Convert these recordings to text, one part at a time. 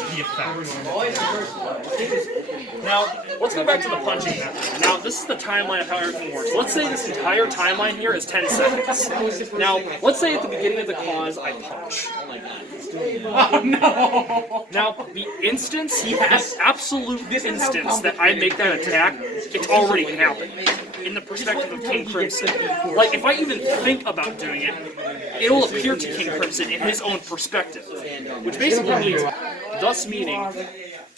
the effect. Now, let's go back to the punching method. Now, this is the timeline of how everything works. Let's say this entire timeline here is 10 seconds. Now, let's say at the beginning of the cause, I punch. Oh no! Now, the instance, the absolute instance that I make that attack, it's already happened. In the perspective of King Crimson. Like, if I even think about doing it, it'll appear to King Crimson in his own perspective. Which basically means, thus meaning,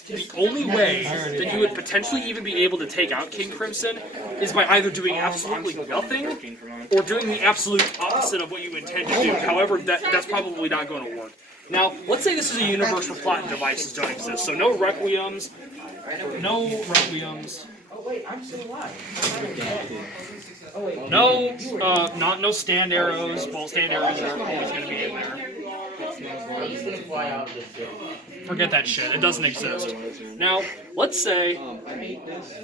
the only way that you would potentially even be able to take out King Crimson is by either doing absolutely nothing or doing the absolute opposite of what you intend to do. However, that's probably not going to work. Now, let's say this is a universe where plot and devices don't exist. So no Requiems, no stand arrows. Well, stand arrows are always going to be in there. Forget that shit. It doesn't exist. Now, let's say,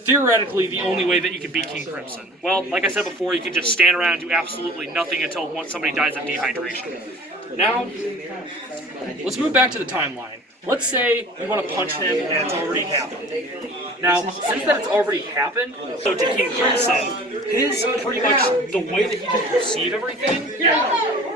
theoretically, the only way that you could beat King Crimson. Well, like I said before, you could just stand around and do absolutely nothing until somebody dies of dehydration. Now, let's move back to the timeline. Let's say you want to punch him and it's already happened. Now, since that it's already happened, so to King Crimson, his pretty much the way that he can perceive everything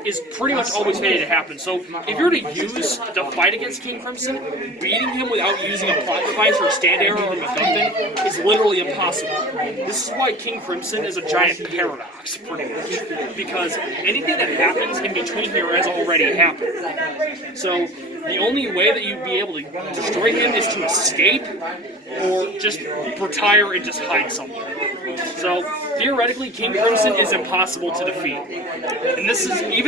is pretty much always fated to happen. So if you're to use the fight against King Crimson, beating him without using a plot device or a stand arrow or a MacGuffin is literally impossible. This is why King Crimson is a giant paradox, pretty much. Because anything that happens in between here has already happened. So the only way that you'd be able to destroy him is to escape or just retire and just hide somewhere. So theoretically, King Crimson is impossible to defeat. And this is even